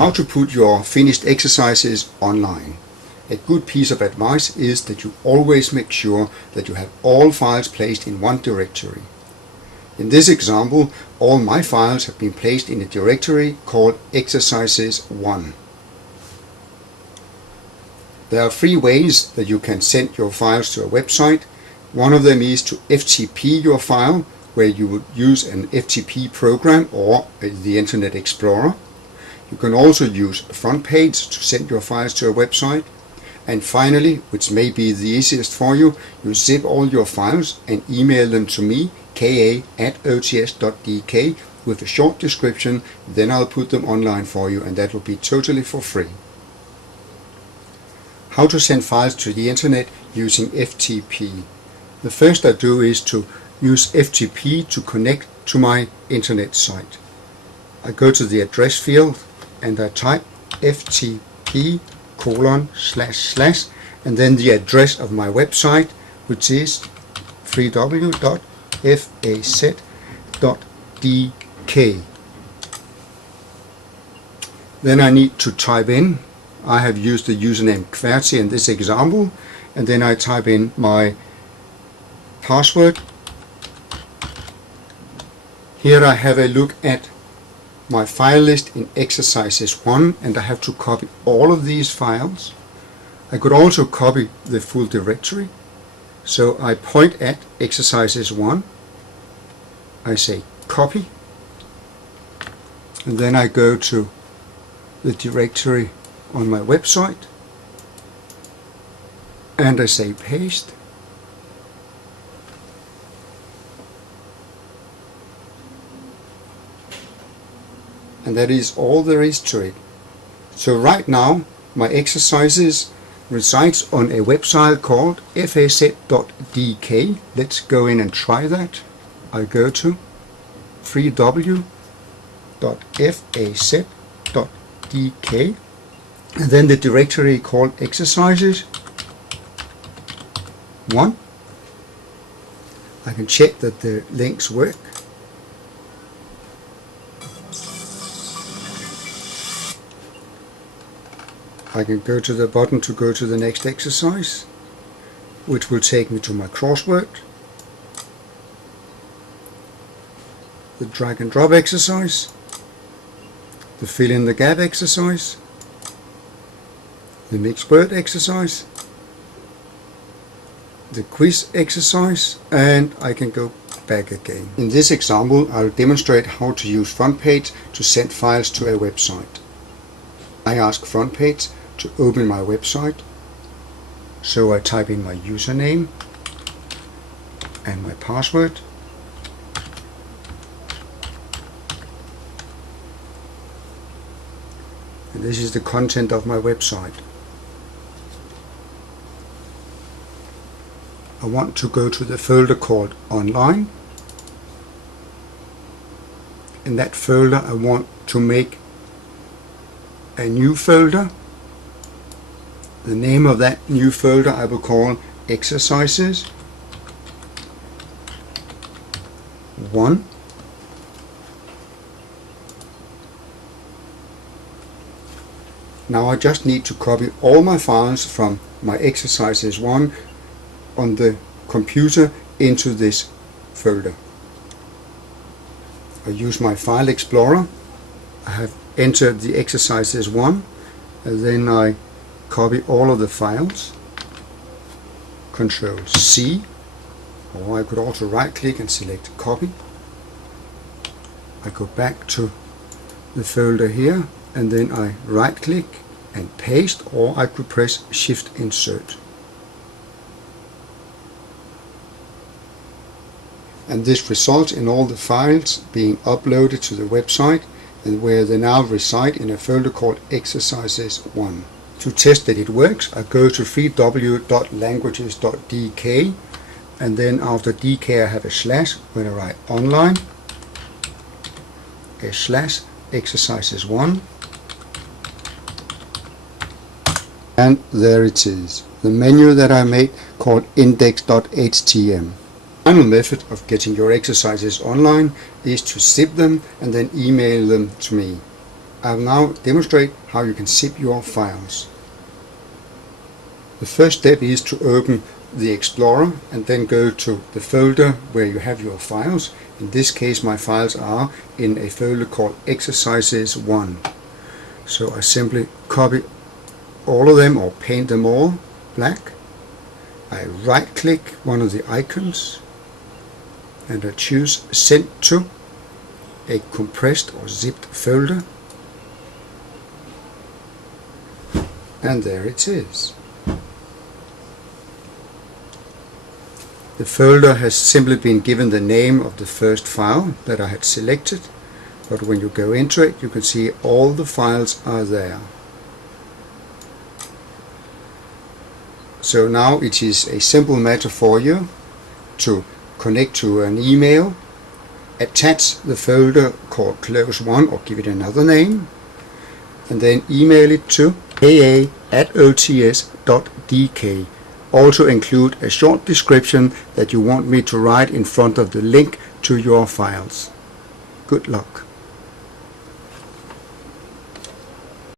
How to put your finished exercises online. A good piece of advice is that you always make sure that you have all files placed in one directory. In this example, all my files have been placed in a directory called Exercises 1. There are 3 ways that you can send your files to a website. One of them is to FTP your file, where you would use an FTP program or the Internet Explorer. You can also use FrontPage to send your files to a website. And finally, which may be the easiest for you, you zip all your files and email them to me, ka@ots.dk, with a short description. Then I'll put them online for you, and that will be totally for free. How to send files to the internet using FTP. The first I do is to use FTP to connect to my internet site. I go to the address field and I type FTP:/ and then the address of my website, which is www.faz.dk. Then I need to type in, I have used the username QWERTY in this example, and then I type in my password. Here I have a look at my file list in Exercises 1, and I have to copy all of these files. I could also copy the full directory. So I point at Exercises 1, I say copy, and then I go to the directory on my website and I say paste. And that is all there is to it. So right now my exercises resides on a website called faz.dk. Let's go in and try that. I go to www.faz.dk, and then the directory called Exercises 1. I can check that the links work. I can go to the button to go to the next exercise, which will take me to my crossword, the drag and drop exercise, the fill in the gap exercise, the mixed word exercise, the quiz exercise, and I can go back again. In this example, I'll demonstrate how to use FrontPage to send files to a website. I ask FrontPage to open my website, so I type in my username and my password. And this is the content of my website. I want to go to the folder called Online. In that folder I want to make a new folder. The name of that new folder I will call Exercises 1. Now I just need to copy all my files from my Exercises 1 on the computer into this folder. I use my File Explorer. I have entered the Exercises 1, and then I copy all of the files, Control C, or I could also right click and select copy. I go back to the folder here, and then I right click and paste, or I could press Shift Insert. And this results in all the files being uploaded to the website, and where they now reside in a folder called Exercises 1. To test that it works, I go to www.languages.dk, and then after DK I have a slash when I write online, a slash Exercises 1, and there it is, the menu that I made called index.htm. The final method of getting your exercises online is to zip them and then email them to me. I'll now demonstrate how you can zip your files. The first step is to open the Explorer and then go to the folder where you have your files. In this case my files are in a folder called Exercises 1. So I simply copy all of them or paint them all black. I right click one of the icons and I choose Send to a compressed or zipped folder, and there it is. The folder has simply been given the name of the first file that I had selected, but when you go into it you can see all the files are there. So now it is a simple matter for you to connect to an email, attach the folder called Close 1 or give it another name, and then email it to aa@ots.dk. Also include a short description that you want me to write in front of the link to your files. Good luck.